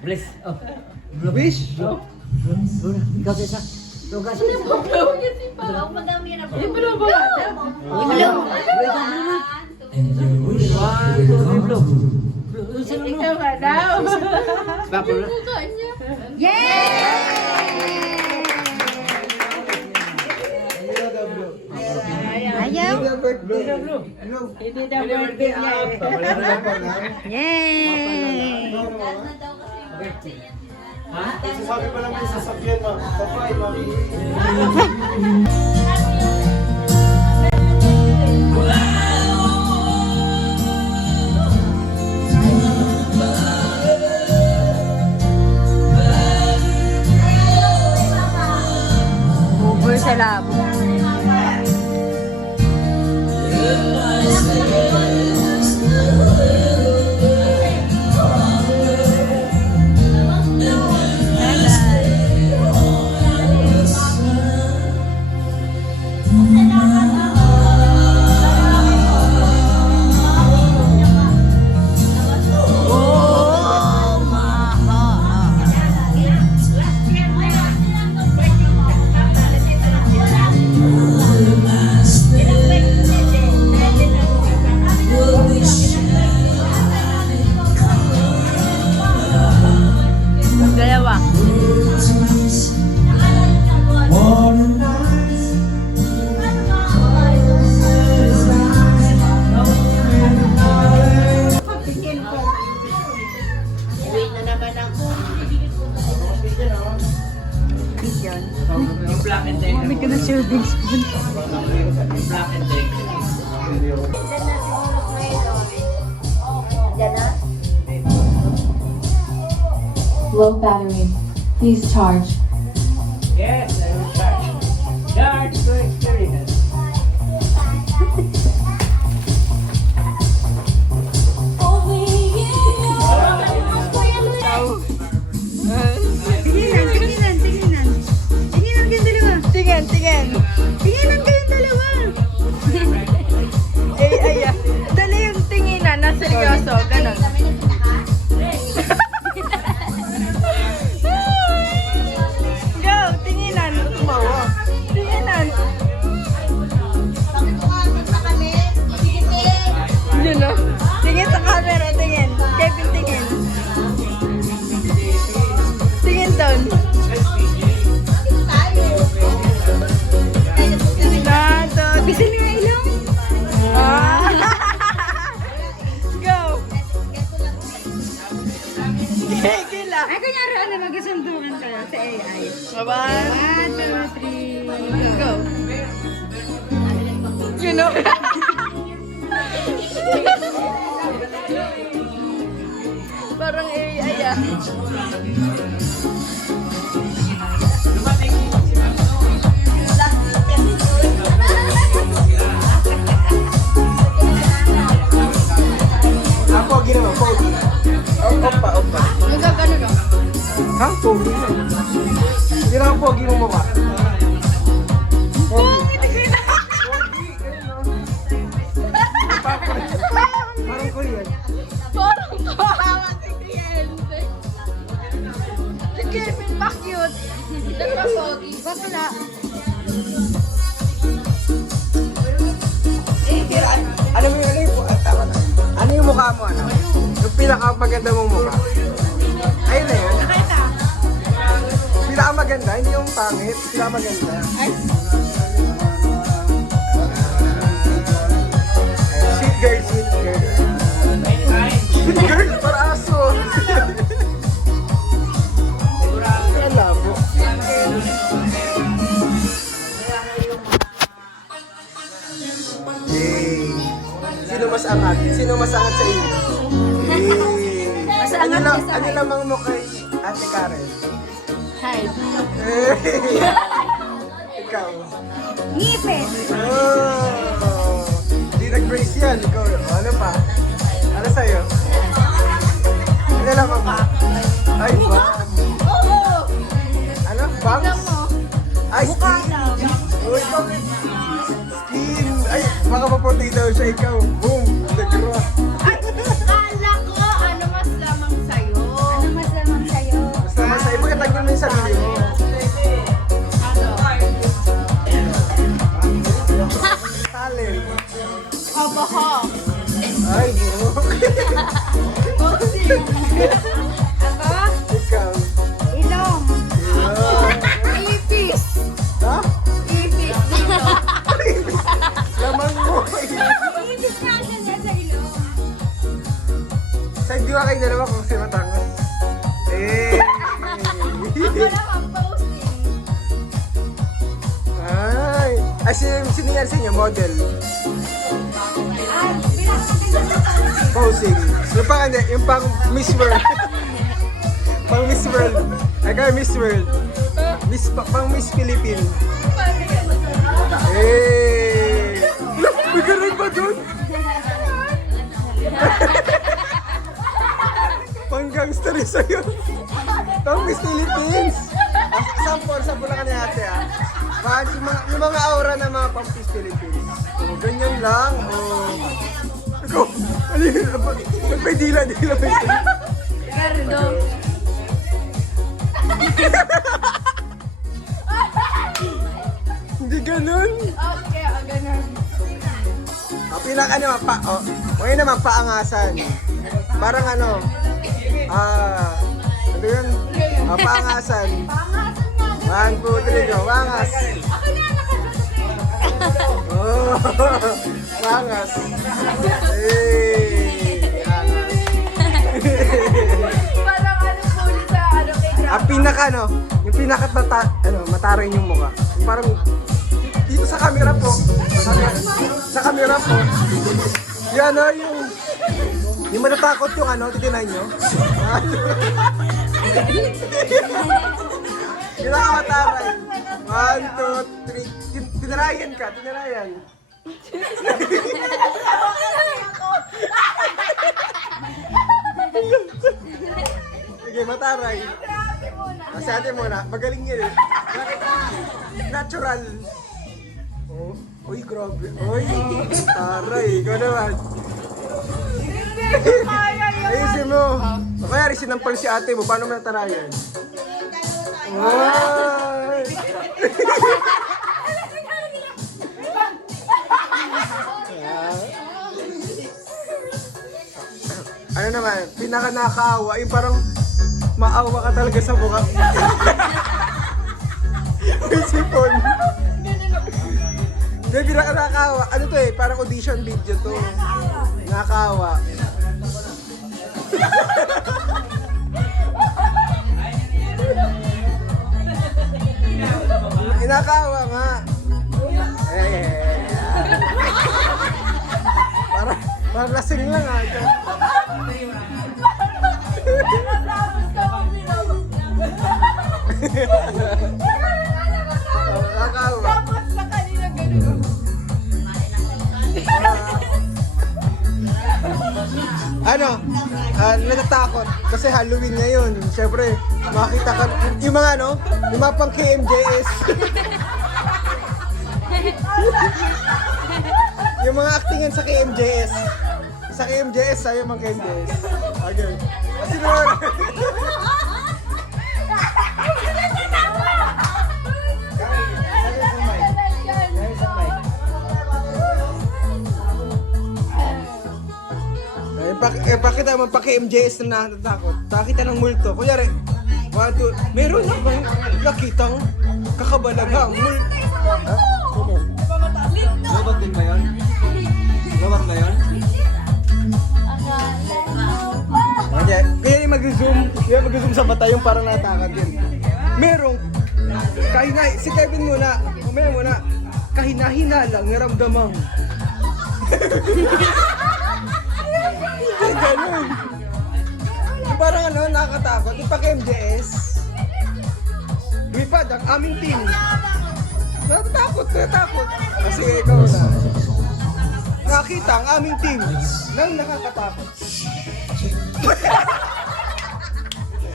Bless. Oh. Wish. Oh. Ikaw sa. Tugas. Belum madami na po. Belum ba? Ikaw nga daw. Ayaw? Hindi daw birthday niya. Yay! Sabi pa lang may sasakyan, ma. Bye-bye, mami. Over sa labo. Serving spoon. Low battery. Please charge. Yes, I will charge. Charge to experience. Tingin lang kayong dalawa. Dala yung tinginan na seryoso. Ganon. Go! Tinginan. Tinginan. Yun o. Tingin sa camera. Tingin. Kevin, tingin. Tingin doon. Bisa nyo ilong? Go! Gila. Ay, kunyari, mag-isundukan tayo sa AI. 1, 2, 3, go! You know? Parang AI ah. Ako, ginawa, pogi. Opa. Magkakano ka? Ha? Pogi. Sino ang pogi mo mukha? Pogi. Parang Korean. Parang kawawa si Cliente. Si Kevin pa cute. Nagpapogi. Bakla. Ano mo yung tama na. Ano yung mukha mo, ano? Yung pinakamaganda mong mukha. Ayun na yun. Pinakamaganda, hindi yung pangit. Pinakamaganda. Sweet girl, sweet girl. Sweet girl, para aso. Yan labo. Yay! Sino mas angat? Sino mas angat sa iyo? Mas angat Ano ka sa ano lamang mo kay Ate Karen? Hi. Ikaw. Ngipin. Oh! Hindi nag-brace yan. Ikaw, ano pa? Ano sa'yo? Ano lamang mo? Ay, bang! Oo. Ano? Bangs? Tignan mo. Ay, Mukha skin! lang. Uy, bakit? Skin! Ay, baka maputi daw siya ikaw. Boom! Nag-rock! Kala ko, ano mas lamang sa'yo? Ano mas lamang sa'yo? Basta masaya mo, katagyan mo yung sarili mo. Talent. Obohok. Ay, buhok. Ako? Ikaw. Ilong. Ipis. Ha? Ipis. Lamang mo. Ibig na siya niya sa ilong. Sa hindi ba kayo dalawa kung si Matangas? Ako naman posting. Ay! Ay, sino yan sa inyo? Model? Posing. Yung pang, ano, yung pang Miss World. Pang Miss World. Ay, kaya Miss World. Pang Miss Philippine. Eh! May ganun ba dun? Pang gangster yun sa'yo. Pang Miss Philippines. Sample lang ka ni ate ah. Bakit yung mga aura ng mga pang Miss Philippines. Oh, ganyan lang. Oh. Ikaw, ano yun? May dila-dila ba yun? Gardo. Hindi ganun. Okay, ganun. Pinaka ano, ngayon naman, paangasan. Parang ano, ano yun? Paangasan. 1, 2, 3, go. Wangas. Oh, wangas. Hey, wangas. Parang ano po sa ano kay Grandma. Ang pinaka ano, yung pinaka mataray yung mukha. Yung parang dito sa camera po. Sa camera po. Yan o, yung matatakot yung ano, titinan nyo. Pinakamataray. 1, 2, 3. Tinarayan ka, tinarayan. Sige, mataray. Kasi ate muna, magaling yun eh. Natural. Oh, uy, grabe. Uy, taray, ikaw naman. Ayusin mo. O kaya rin sinampal si ate mo, paano mo natarayan? Ay! Ano naman, pinaka nakakaawa, yung parang maawa ka talaga sa mukha. May sipon. Hindi, pinaka nakakaawa. Ano to eh, parang audition video to. Nakakaawa. Inakawa nga. Parang lasing lang ah. Nakakawa. Tapos sa kanina ganun. Ano? natatakot kasi Halloween ngayon. Siyempre, makita ka, yung mga ano, yung mga pang KMJS. Yung mga actingan sa KMJS. Sa KMJS, sa'yo mga KMJS. Okay. Kasi naman. Pakita mo pa KMJS na natatakot. Nakita ng multo. Kunyari, 1, 2, meron akong nakitang kakabalaghang multo. Ha? Lobag din ba yun? Lobag ba yun? Kaya yung mag-zoom sa mata yung parang natakot din. Merong, si Kevin muna, kahina-hina lang, naramdamang. Ay, ganun. Yung parang ano, nakakatakot. Yung pag-MJS, lumipad ang aming team. Natatakot. Kasi ikaw na. Nakita ang aming team nang nakakatakot.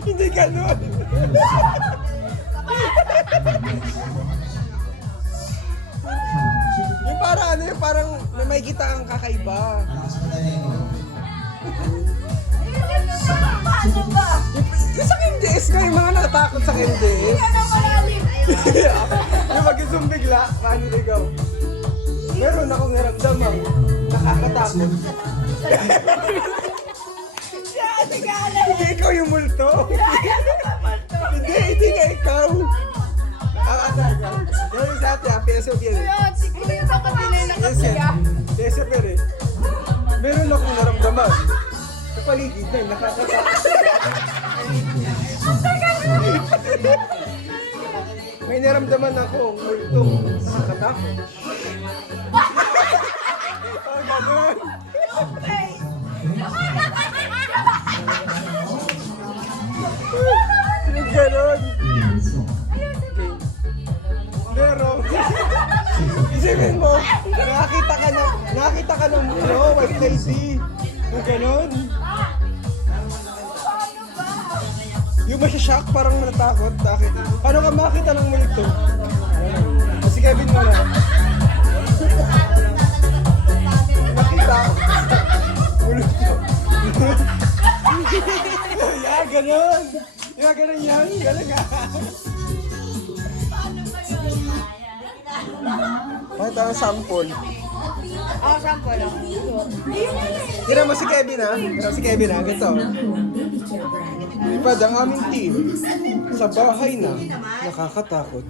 Hindi ganun. yung parang may kita ang kakaiba. Yung sa KMJS nga, yung mga nakatakot sa KMJS. Yung mag-zoom bigla, paano ikaw? Meron akong naramdaman, nakakatakot. Hindi ikaw yung multo. Hindi nga ikaw. Yung sa ate, PSOP yan. PSOP yan. Meron akong naramdaman. Sa paligid na, nakakatakot. May naramdaman ako, multong nakakatakot. Oh, ganun. Ganon. Pero, isipin mo, nakakita ka ng white lady. Yung ganon. Yung masya-shock, parang natakot. Bakit? Paano ka makita ng multo? Si Kevin mo na. Nakita ako. Multo. Yeah, ganon. Yeah, ganon yan. Ganon nga. Bakit ang sample? Sample lang. Tira mo si Kevin ha. Ganito. Lipad ang aming team sa bahay na nakakatakot.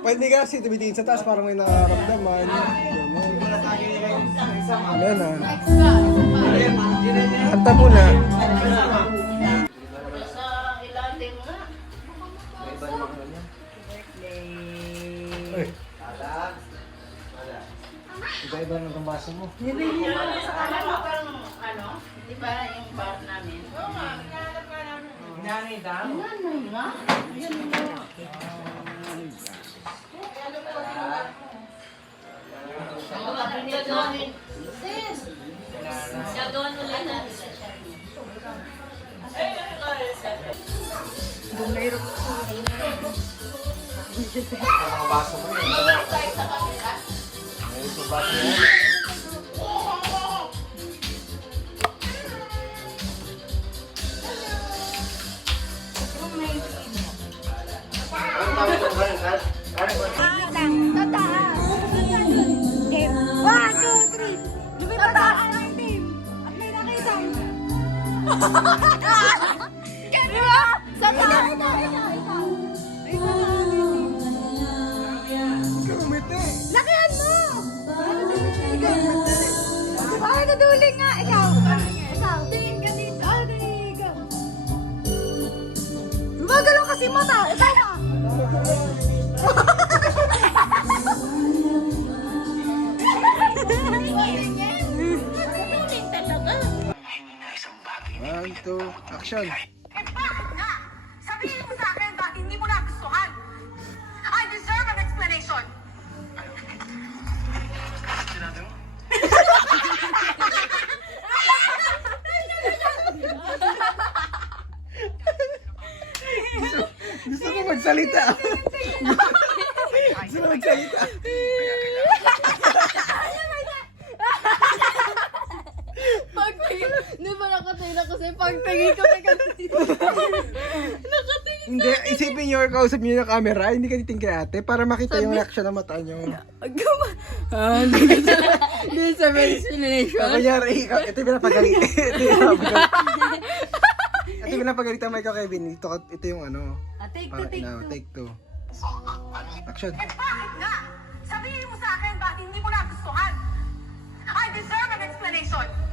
Pwede kasi tumitingin sa taas parang may nakaramdaman. Ayan na. Kanta mo na. Iba-iba ng baso mo. Parang ano, di ba yung bar namin? Oo nga, Nanay daw. Nanay nga. Yan mo. Mga baso mo yun. May baso mo yun. Tataas. Team. 1, 2, 3. Lumipataas ng team. At may nakita. Diba? Sa taas. Kumiti. Lakihan mo! Diba? Ay, naduling nga. Ikaw. Tingin ka dito. Tingin ka. Gumagalaw kasi mata. Ikaw na. One, two, action. Bakit nga? Sabihin mo sa akin bakit hindi mo nagustuhan. I deserve an explanation. magsalita. Gusto na magsalita. Pagtingin, di ba nakatingin ako sa'yo? Pagtingin ko may kasi. Nakatingin. Hindi, isipin nyo, kausap nyo yung camera, hindi ka titingin kay ate para makita yung reaction ng mata nyo. Hindi sa explanation. Kunyari, ito yung pinapagalitan. Ito yung pinapagalitan mo ikaw, Kevin. Ito yung ano. Take Take two. Action. Eh bakit nga? Sabihin mo sa akin bakit hindi mo nagustuhan. I deserve an explanation.